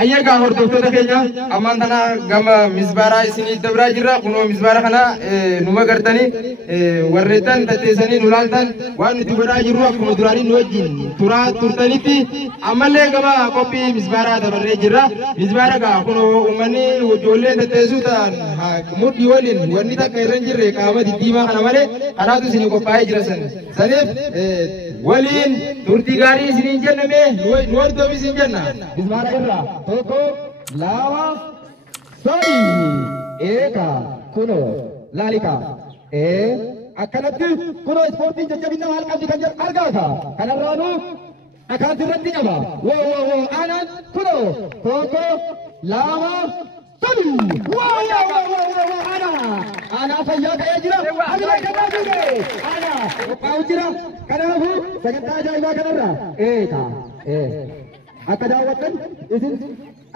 Ayyaga hordoftoota keenya ammaan tana gama misbaaraa isinii dabraa jirra kunoo misbaara kana numa gartanii warreettan tatteessanii nu laaltan waan nuti godhaa jirru akkuma duraanii nu wajjin turaa turtanitti ammallee gama qophii misbaaraa dabarree jirra. Misbaara gaa kunoo uummanni ijoollee tatteessuu ta'an mudhii waliin wanni takka irra hin jirre qaama diddiimaa kana malee kanaatu isinii qophaa'ee jira saniif waliin turtii gaarii isiniin jenname nu hordoofi isin jenna. Misbaara irraa Toko lama sadi eka kuno lalika akkanatti kuno ispoortiin jajjabina maal qabdi kan jedhu argaa ka kanarraanu akkanatti irratti qaba wo aanaan kuno toko lama sadi ana fayyaa ta'ee jira abila kabaa jiru ana qophaa'u jira kanaafu sagantaa ajaa'ibaa kanarra eka akka daawwattan isin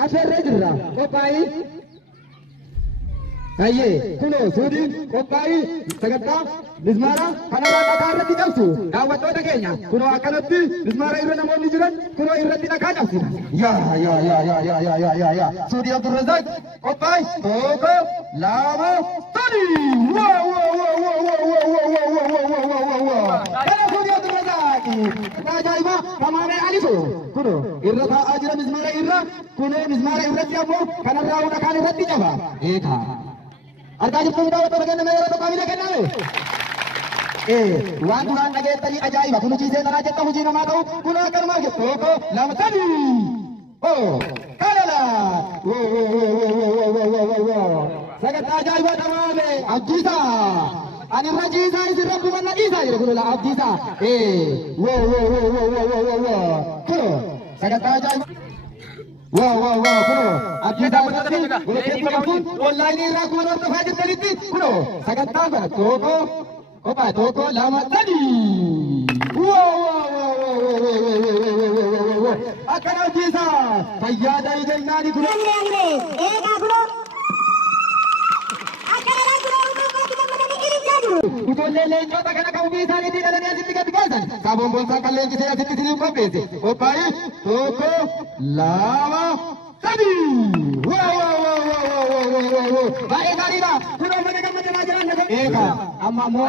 asirra jirra qophaa'ii ayyee kunoo suudiin qophaa'ii sagantaa mismaara kanarraa dhagaa irratti cabsu daawwattoota keenya kunoo akkanatti mismaara irra namoonni jiran kunoo irratti dhagaa cabsina yaa suudii Abdurrazaaq qophaa'ii tokko lama sadi kana suudii Abdurrazaaq ajaa'iba kamaanee alisu kunoo irra taa'aa jira mismaara irra kunoo mismaara irratti ammoo kanarraa dhagaan irratti caba eegaa argaa jirtu daawwattoota keenya mee yeroo tokko miila kenname waan duraan dhageettanii ajaa'iba kun hojii seenaa jetta hojii namaa ta'u kun akkanumaa jettu tokko lama sadii kalala sagantaa ajaa'ibaa tamaame abdiisa ani irra jiisaa isin rabbi manna dhiisaa jedhe kun la abdiisa kun sagantaa ajaa'ibaa kuno abdiisa mudatti guleetti qabduun onlaayinii irraa kuma hordofaa jirtanitti kuno sagantaa kana toko lama sadii akkana abdiisa fayyaa ta'ii jennaani kuno Ujoollee leencota kana qabu isaaniitii dhalanii asitti gadi baasan saaboon boonsaa kan leenjisee asitti siniif qopheesse qophaa'ee tokko lama sadii baay'ee gaariidha kunoo mana gammadamaa jiran eegaa amma ammoo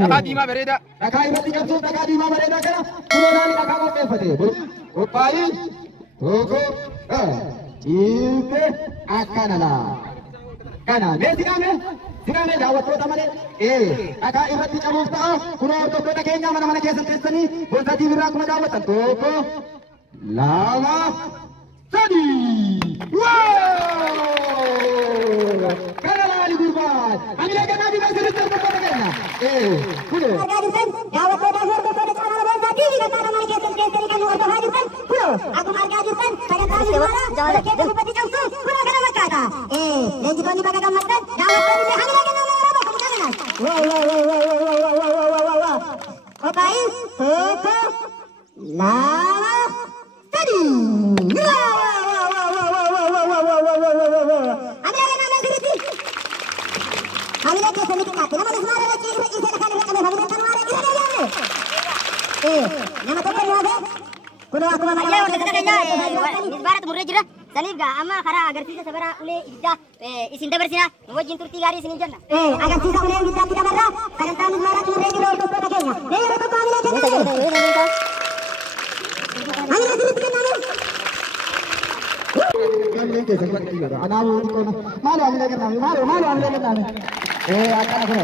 dhagaa diimaa bareedaa dhagaa irratti cabsuuf dhagaa diimaa bareedaa kana kunoo naani dhagaa qopheeffate qophaa'ee tokko ciilte akkanadha. Kana meesidame daawwattoota malee dhagaa irratti cabuuf ta'a kunoo hordoftoota keenya mana keessatti teessanii boonsaatiif irraa akkuma daawwattan tokko lama sadii kana laali gurbaan amilee kennaa fi sirriitti hordoftoota keenya kunoo argaa jirtan daawwattootaaf hordoftoota caala boonsaatiif kan mana keessatti teessanii kan nu hordofaa jirtan kunoo akkuma argaa jirtan sagantaa mismaara keessatti uffatti cabsu kunoo kana fakkaata leenjitoonni baga gammaddan daawwattoonni hamilee kennaa yeroo bakka butaa kanas qophaa'ii tokko lama sadii hamilee kennaa sirriitti hamilee keessatti xiqqaatti nama mismaara irra ciisee dhakaan irra qabeef hamilee kan maara irra deebi'anne nama tokko nu hafe kunoo akkuma malee hordoftoota keenya mismaara xumurree jira saniif gaa amma karaa agarsiisa sabara ulee ibiddaa isin dabarsina nu wajjin turtii gaarii isin jenna agarsiisa ulee ibiddaatti dabarraa sagantaa mismaaraa xumurree jiru hordoftoota keenya mee yeroo tokko hamilee kenname hamilee sirriitti kenname hamilee keessa fatti gara anaamu xiqqoona maaloo hamilee kenname maaloo hamilee kenname akkana kun